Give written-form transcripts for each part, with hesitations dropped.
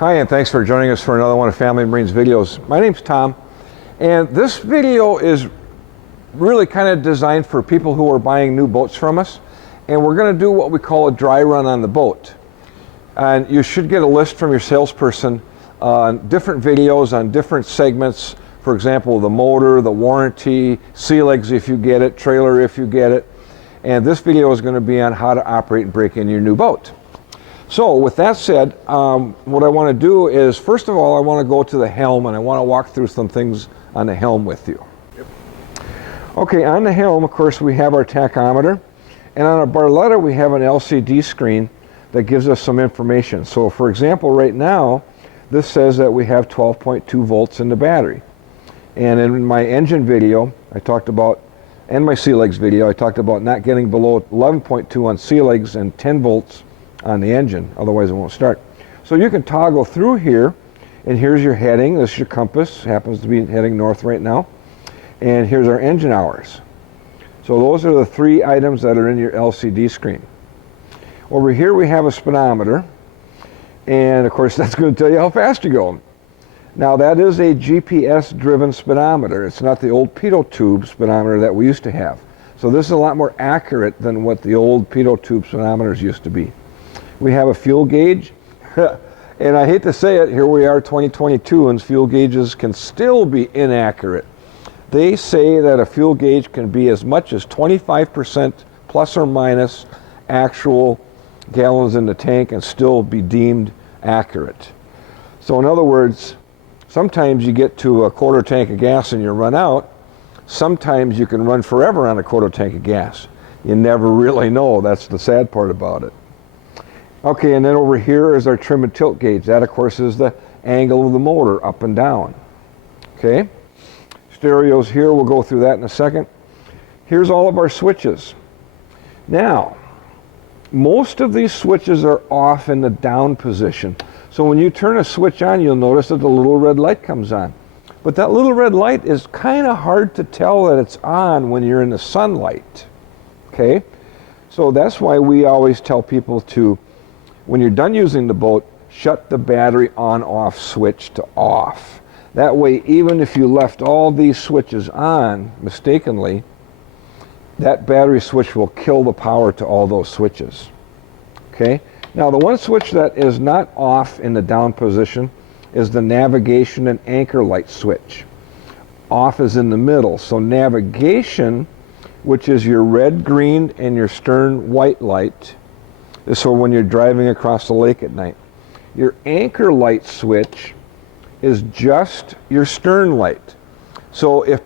Hi, and thanks for joining us for another one of Family Marine's videos. My name's Tom, and this video is really kind of designed for people who are buying new boats from us, and we're going to do what we call a dry run on the boat. And you should get a list from your salesperson on different videos on different segments. For example, the motor, the warranty, sea legs if you get it, trailer if you get it. And this video is going to be on how to operate and break in your new boat. So with that said, what I want to do is, first of all, I want to go to the Helm and I want to walk through some things on the Helm with you. Okay, on the Helm, of course, we have our tachometer, and on our Barletta we have an LCD screen that gives us some information. So for example, right now, this says that we have 12.2 volts in the battery. And in my engine video, I talked about, and my sea legs video, I talked about not getting below 11.2 on sea legs and 10 volts on the engine, otherwise it won't start. So you can toggle through here, and here's your heading. This is your compass, happens to be heading north right now. And here's our engine hours. So those are the three items that are in your LCD screen. Over here we have a speedometer, and of course that's going to tell you how fast you're going. Now that is a GPS driven speedometer. It's not the old pitot tube speedometer that we used to have. So this is a lot more accurate than what the old pitot tube speedometers used to be. We have a fuel gauge, and I hate to say it, here we are 2022 and fuel gauges can still be inaccurate. They say that a fuel gauge can be as much as 25% plus or minus actual gallons in the tank and still be deemed accurate. So in other words, sometimes you get to a quarter tank of gas and you run out. Sometimes you can run forever on a quarter tank of gas. You never really know. That's the sad part about it. Okay, and then over here is our trim and tilt gauge. That, of course, is the angle of the motor up and down. Okay, stereos here, we'll go through that in a second. Here's all of our switches. Now, most of these switches are off in the down position. So when you turn a switch on, you'll notice that the little red light comes on. But that little red light is kind of hard to tell that it's on when you're in the sunlight. Okay, so that's why we always tell people to, when you're done using the boat, shut the battery on-off switch to off. That way, even if you left all these switches on mistakenly, that battery switch will kill the power to all those switches. Okay? Now, the one switch that is not off in the down position is the navigation and anchor light switch. Off is in the middle. So navigation, which is your red, green, and your stern white light, is for when you're driving across the lake at night. Your anchor light switch is just your stern light. So if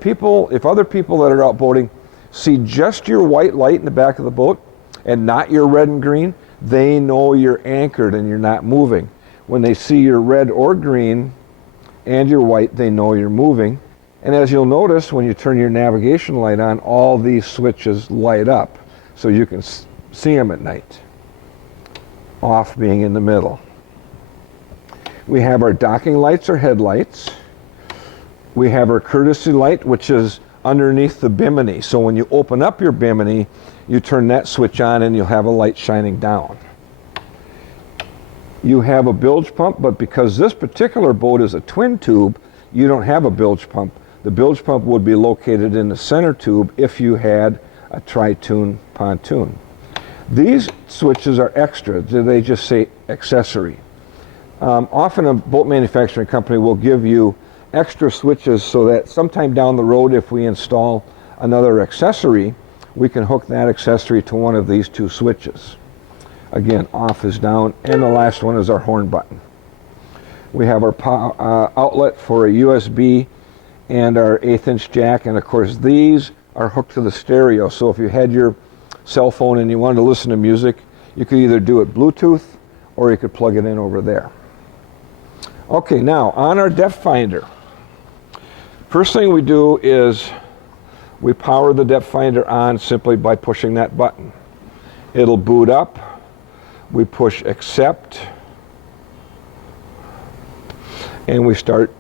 other people that are out boating see just your white light in the back of the boat and not your red and green, they know you're anchored and you're not moving. When they see your red or green and your white, they know you're moving. And as you'll notice, when you turn your navigation light on, all these switches light up so you can see them at night. Off being in the middle. We have our docking lights or headlights. We have our courtesy light, which is underneath the Bimini. So when you open up your Bimini, you turn that switch on and you'll have a light shining down. You have a bilge pump, but because this particular boat is a twin tube, you don't have a bilge pump. The bilge pump would be located in the center tube if you had a tri-toon pontoon. These switches are extra. They just say accessory. Often a boat manufacturing company will give you extra switches so that sometime down the road, if we install another accessory, we can hook that accessory to one of these two switches. Again, off is down, and the last one is our horn button. We have our outlet for a USB and our 1/8 inch jack, and of course these are hooked to the stereo. So if you had your cell phone and you wanted to listen to music, you could either do it Bluetooth or you could plug it in over there. Okay, now on our depth finder, first thing we do is we power the depth finder on simply by pushing that button. It'll boot up. We push accept and we start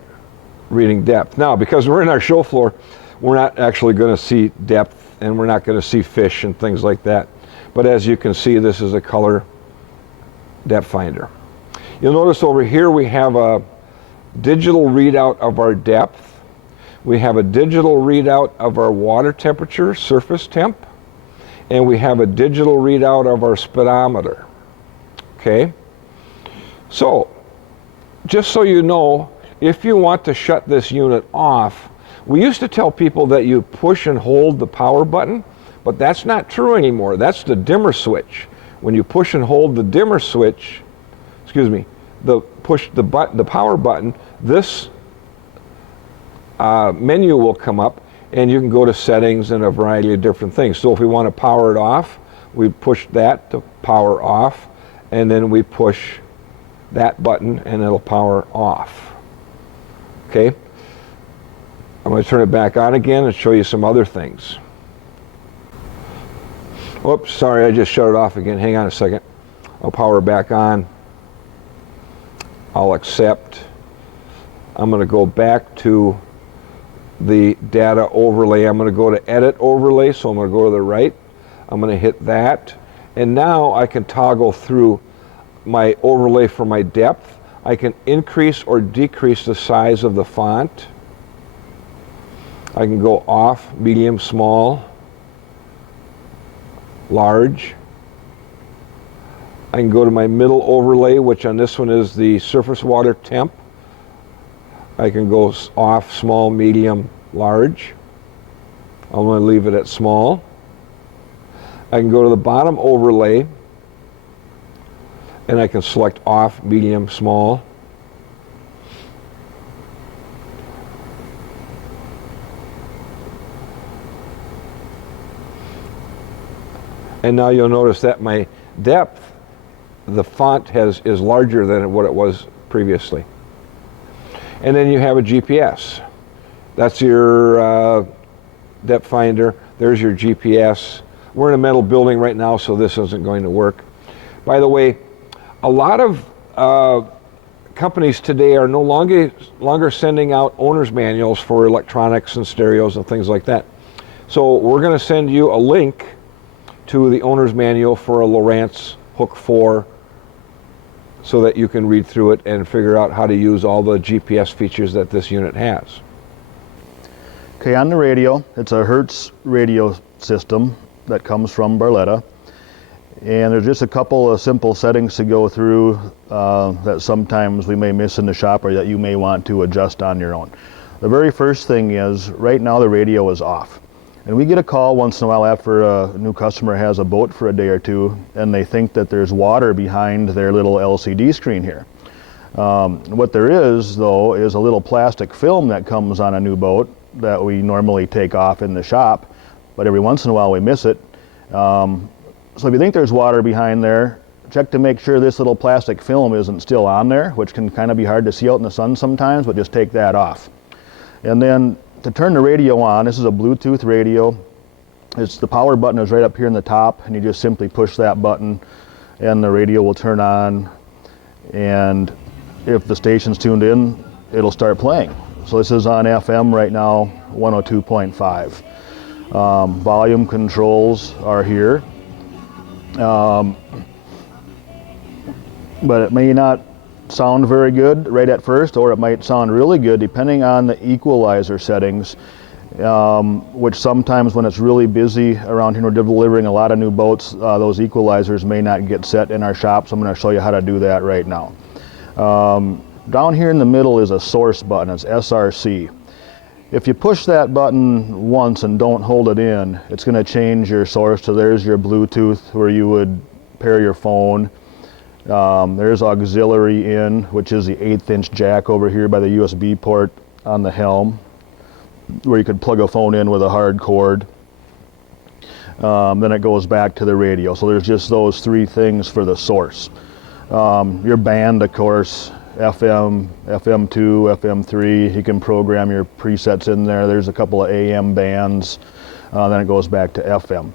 reading depth. Now, because we're in our show floor, we're not actually going to see depth and we're not going to see fish and things like that. But as you can see, this is a color depth finder. You'll notice over here we have a digital readout of our depth. We have a digital readout of our water temperature, surface temp, and we have a digital readout of our speedometer. Okay? So, just so you know, if you want to shut this unit off, we used to tell people that you push and hold the power button, but that's not true anymore. That's the dimmer switch. When you push and hold the dimmer switch, push the power button, this menu will come up, and you can go to settings and a variety of different things. So if we want to power it off, we push that to power off, and then we push that button and it'll power off. Okay? I'm going to turn it back on again and show you some other things. Oops, sorry, I just shut it off again. Hang on a second. I'll power back on. I'll accept. I'm going to go back to the data overlay. I'm going to go to edit overlay, so I'm going to go to the right. I'm going to hit that. And now I can toggle through my overlay for my depth. I can increase or decrease the size of the font. I can go off, medium, small, large. I can go to my middle overlay, which on this one is the surface water temp. I can go off, small, medium, large. I'm going to leave it at small. I can go to the bottom overlay, and I can select off, medium, small. And now you'll notice that my depth, the font is larger than what it was previously. And then you have a GPS. That's your depth finder. There's your GPS. We're in a metal building right now, so this isn't going to work. By the way, a lot of companies today are no longer sending out owner's manuals for electronics and stereos and things like that. So we're going to send you a link to the owner's manual for a Lowrance Hook 4 so that you can read through it and figure out how to use all the GPS features that this unit has. Okay, on the radio, it's a Hertz radio system that comes from Barletta. And there's just a couple of simple settings to go through that sometimes we may miss in the shop or that you may want to adjust on your own. The very first thing is, right now the radio is off. And we get a call once in a while after a new customer has a boat for a day or two and they think that there's water behind their little LCD screen here. What there is, though, is a little plastic film that comes on a new boat that we normally take off in the shop, but every once in a while we miss it. So if you think there's water behind there, check to make sure this little plastic film isn't still on there, which can kind of be hard to see out in the sun sometimes, but just take that off. And then to turn the radio on, this is a Bluetooth radio. The power button is right up here in the top, and you just simply push that button and the radio will turn on, and if the station's tuned in, it'll start playing. So this is on FM right now, 102.5. Volume controls are here, but it may not sound very good right at first, or it might sound really good depending on the equalizer settings, which sometimes when it's really busy around here, we're delivering a lot of new boats, those equalizers may not get set in our shop, so I'm going to show you how to do that right now. Down here in the middle is a source button, it's SRC. If you push that button once and don't hold it in, it's going to change your source. So there's your Bluetooth where you would pair your phone. There's auxiliary in, which is the 1/8 inch jack over here by the USB port on the Helm, where you could plug a phone in with a hard cord. Then it goes back to the radio. So there's just those three things for the source. Your band, of course, FM, FM2, FM3, you can program your presets in there. There's a couple of AM bands, then it goes back to FM.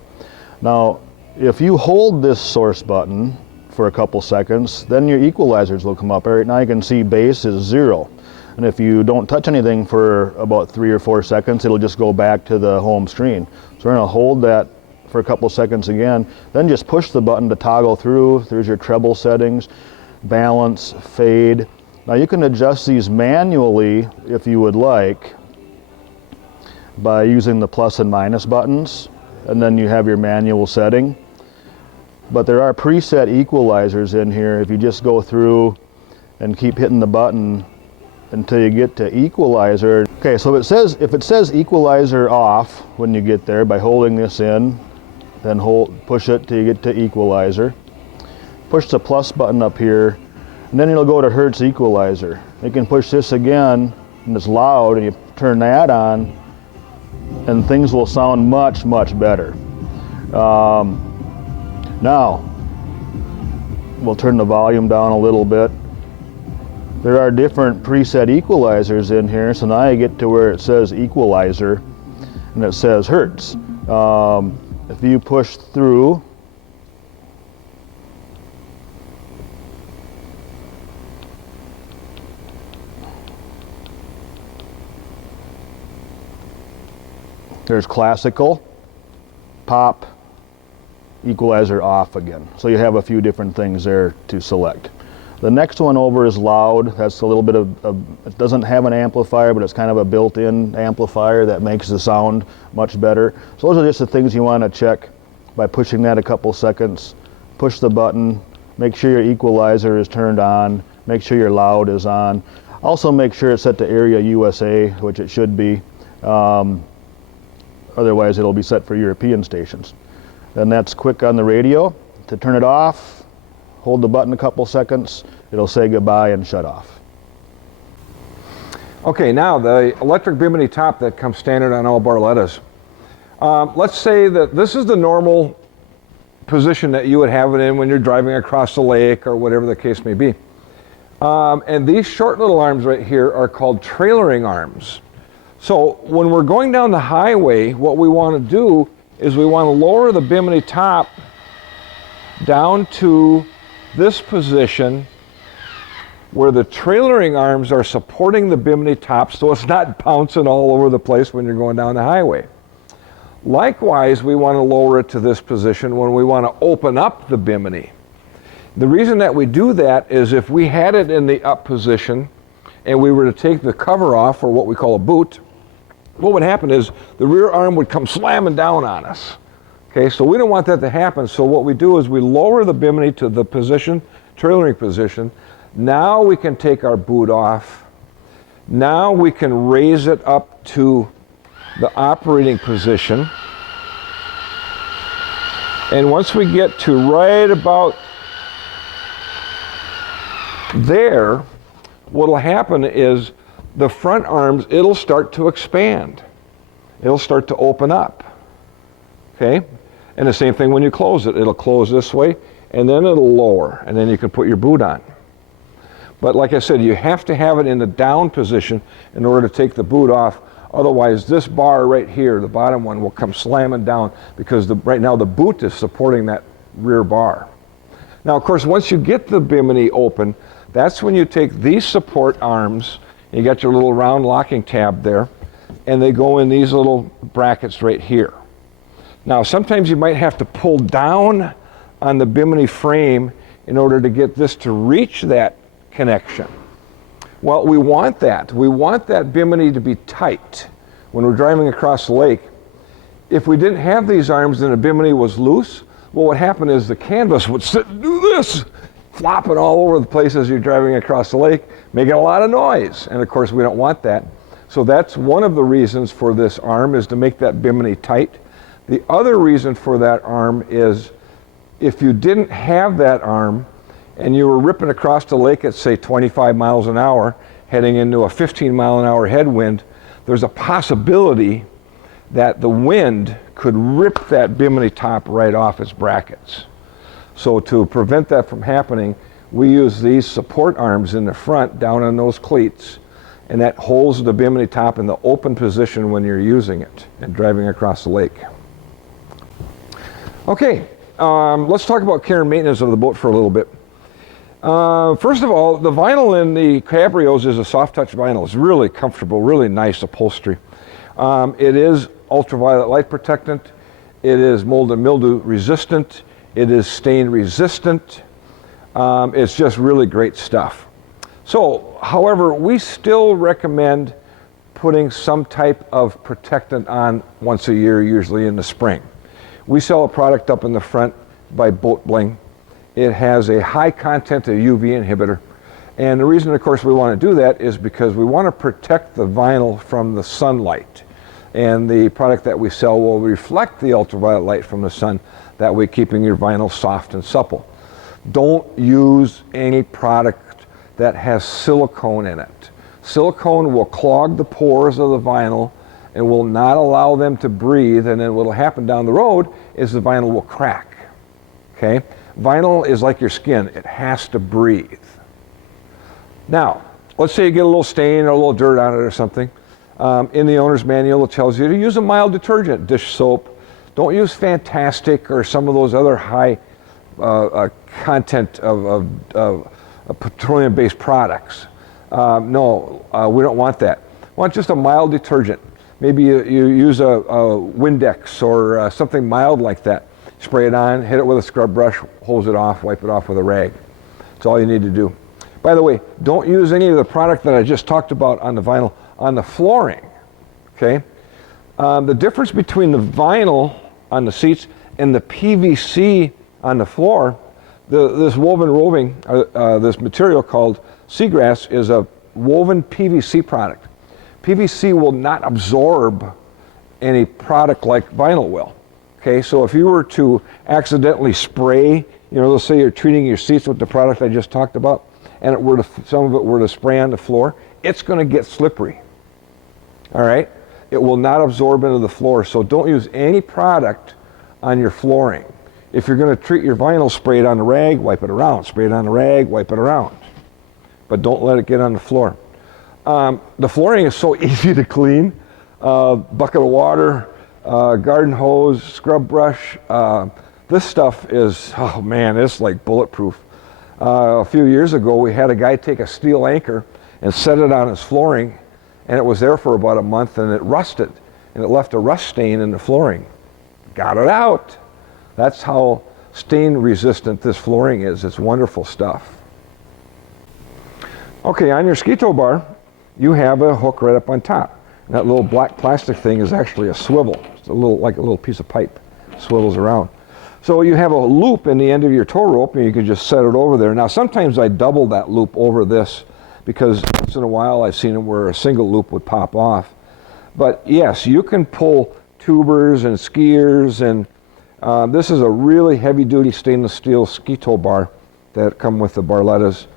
Now, if you hold this source button for a couple seconds, then your equalizers will come up. Right now you can see bass is 0. And if you don't touch anything for about 3 or 4 seconds, it'll just go back to the home screen. So we're going to hold that for a couple seconds again, then just push the button to toggle through. There's your treble settings. balance, fade. Now you can adjust these manually if you would like by using the plus and minus buttons, and then you have your manual setting. But there are preset equalizers in here if you just go through and keep hitting the button until you get to equalizer. Okay, so if it says equalizer off when you get there by holding this in, then push it till you get to equalizer. Push the plus button up here, and then it'll go to Hertz equalizer. You can push this again, and it's loud, and you turn that on, and things will sound much, much better. Now, we'll turn the volume down a little bit. There are different preset equalizers in here, so now you get to where it says equalizer, and it says Hertz. If you push through, there's classical, pop, equalizer off again. So you have a few different things there to select. The next one over is loud. That's a little bit of it doesn't have an amplifier, but it's kind of a built-in amplifier that makes the sound much better. So those are just the things you want to check by pushing that a couple seconds. Push the button, make sure your equalizer is turned on, make sure your loud is on. Also make sure it's set to Area USA, which it should be. Otherwise it'll be set for European stations. And that's quick on the radio. To turn it off, hold the button a couple seconds, it'll say goodbye and shut off. Okay, now the electric Bimini top that comes standard on all Barlettas. Let's say that this is the normal position that you would have it in when you're driving across the lake or whatever the case may be. And these short little arms right here are called trailering arms. So when we're going down the highway, what we want to do is we want to lower the Bimini top down to this position where the trailering arms are supporting the Bimini top so it's not bouncing all over the place when you're going down the highway. Likewise, we want to lower it to this position when we want to open up the Bimini. The reason that we do that is if we had it in the up position and we were to take the cover off, or what we call a boot, what would happen is the rear arm would come slamming down on us. Okay, so we don't want that to happen, so what we do is we lower the Bimini to the position, trailering position. Now we can take our boot off. Now we can raise it up to the operating position. And once we get to right about there, what'll happen is the front arms, it'll start to expand. It'll start to open up. Okay? And the same thing when you close it. It'll close this way, and then it'll lower, and then you can put your boot on. But like I said, you have to have it in the down position in order to take the boot off. Otherwise, this bar right here, the bottom one, will come slamming down because right now the boot is supporting that rear bar. Now, of course, once you get the Bimini open, that's when you take these support arms, you got your little round locking tab there, and they go in these little brackets right here. Now, sometimes you might have to pull down on the Bimini frame in order to get this to reach that connection. Well, we want that. We want that Bimini to be tight when we're driving across the lake. If we didn't have these arms and the Bimini was loose, what would happen is the canvas would sit and do this, flopping all over the place as you're driving across the lake, making a lot of noise. And of course, we don't want that. So that's one of the reasons for this arm, is to make that Bimini tight. The other reason for that arm is if you didn't have that arm and you were ripping across the lake at, say, 25 miles an hour, heading into a 15-mile-an-hour headwind, there's a possibility that the wind could rip that Bimini top right off its brackets. So to prevent that from happening, we use these support arms in the front down on those cleats, and that holds the Bimini top in the open position when you're using it and driving across the lake. Okay, let's talk about care and maintenance of the boat for a little bit. First of all, the vinyl in the cabrios is a soft touch vinyl. It's really comfortable, really nice upholstery. It is ultraviolet light protectant. It is mold and mildew resistant. It is stain resistant. It's just really great stuff. So, however, we still recommend putting some type of protectant on once a year, usually in the spring. We sell a product up in the front by Boat Bling. It has a high content of UV inhibitor. And the reason, of course, we want to do that is because we want to protect the vinyl from the sunlight. And the product that we sell will reflect the ultraviolet light from the sun, that way keeping your vinyl soft and supple. Don't use any product that has silicone in it. Silicone will clog the pores of the vinyl and will not allow them to breathe, and then what will happen down the road is the vinyl will crack. Okay? Vinyl is like your skin. It has to breathe. Now, let's say you get a little stain or a little dirt on it or something. In the owner's manual, it tells you to use a mild detergent, dish soap. Don't use Fantastic or some of those other high content of petroleum-based products. No, we don't want that. We want just a mild detergent. Maybe you use a Windex or something mild like that. Spray it on, hit it with a scrub brush, hose it off, wipe it off with a rag. That's all you need to do. By the way, don't use any of the product that I just talked about on the vinyl on the flooring, okay? The difference between the vinyl on the seats and the PVC on the floor, this woven roving, this material called seagrass is a woven PVC product. PVC will not absorb any product like vinyl will. Okay, so if you were to accidentally spray, let's say you're treating your seats with the product I just talked about, and some of it were to spray on the floor, it's going to get slippery. All right, it will not absorb into the floor, so don't use any product on your flooring. If you're going to treat your vinyl, spray it on the rag, wipe it around. Spray it on the rag, wipe it around. But don't let it get on the floor. The flooring is so easy to clean. Bucket of water, garden hose, scrub brush. This stuff is, oh man, it's like bulletproof. A few years ago, we had a guy take a steel anchor and set it on his flooring, and it was there for about a month, and it rusted, and it left a rust stain in the flooring. Got it out. That's how stain resistant this flooring is. It's wonderful stuff. Okay, on your ski tow bar, you have a hook right up on top. And that little black plastic thing is actually a swivel. It's like a little piece of pipe, swivels around. So you have a loop in the end of your tow rope, and you can just set it over there. Now, sometimes I double that loop over this, because once in a while I've seen it where a single loop would pop off. But yes, you can pull tubers and skiers, and this is a really heavy-duty stainless steel ski tow bar that come with the Barlettas.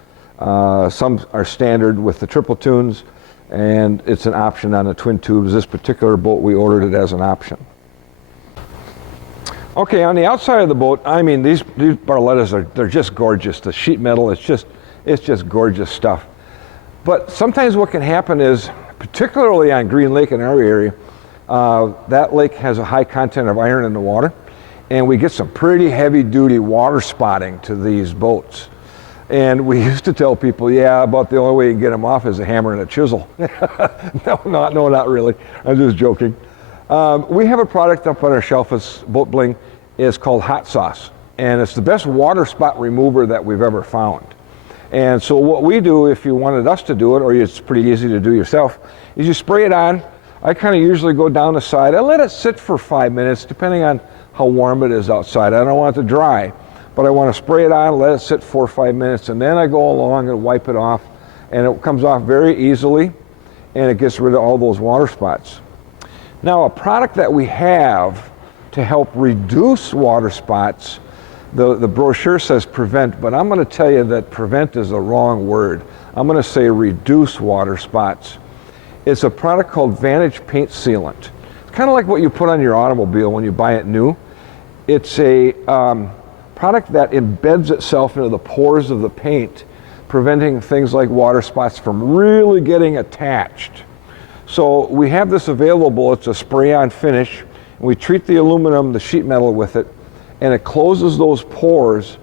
Some are standard with the triple tunes, and it's an option on the twin tubes. This particular boat, we ordered it as an option. Okay, on the outside of the boat, I mean, these Barlettas they're just gorgeous. The sheet metal, it's just gorgeous stuff. But sometimes what can happen is, particularly on Green Lake in our area, that lake has a high content of iron in the water, and we get some pretty heavy-duty water spotting to these boats. And we used to tell people, yeah, about the only way you can get them off is a hammer and a chisel. No, not really. I'm just joking. We have a product up on our shelf as Boat Bling. It's called Hot Sauce, and it's the best water spot remover that we've ever found. And so what we do, if you wanted us to do it, or it's pretty easy to do yourself, is you spray it on. I kind of usually go down the side. I let it sit for 5 minutes, depending on how warm it is outside. I don't want it to dry, but I want to spray it on, let it sit 4 or 5 minutes, and then I go along and wipe it off, and it comes off very easily, and it gets rid of all those water spots. Now, a product that we have to help reduce water spots, the brochure says prevent, but I'm going to tell you that prevent is the wrong word. I'm going to say reduce water spots. It's a product called Vantage paint sealant. It's kind of like what you put on your automobile when you buy it new. It's a product that embeds itself into the pores of the paint, preventing things like water spots from really getting attached. So we have this available. It's a spray-on finish, and we treat the aluminum, the sheet metal with it, and it closes those pores.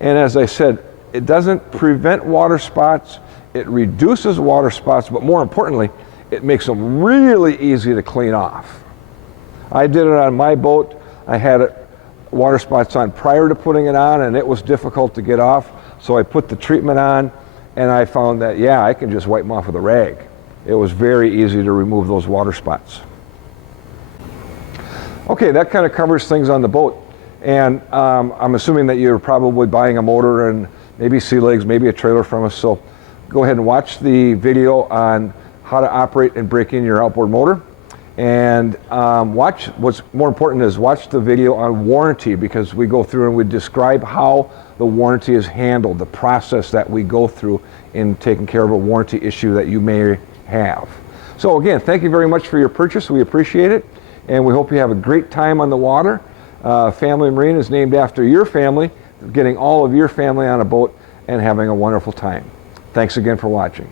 And as I said, it doesn't prevent water spots, it reduces water spots, but more importantly, it makes them really easy to clean off. I did it on my boat. I had water spots on prior to putting it on, and it was difficult to get off. So I put the treatment on, and I found that, yeah, I can just wipe them off with a rag. It was very easy to remove those water spots. Okay, that kind of covers things on the boat. And I'm assuming that you're probably buying a motor and maybe sea legs, maybe a trailer from us. So go ahead and watch the video on how to operate and break in your outboard motor. And what's more important is watch the video on warranty, because we go through and we describe how the warranty is handled, the process that we go through in taking care of a warranty issue that you may have. So again, thank you very much for your purchase. We appreciate it, and we hope you have a great time on the water. Family Marine is named after your family, getting all of your family on a boat and having a wonderful time. Thanks again for watching.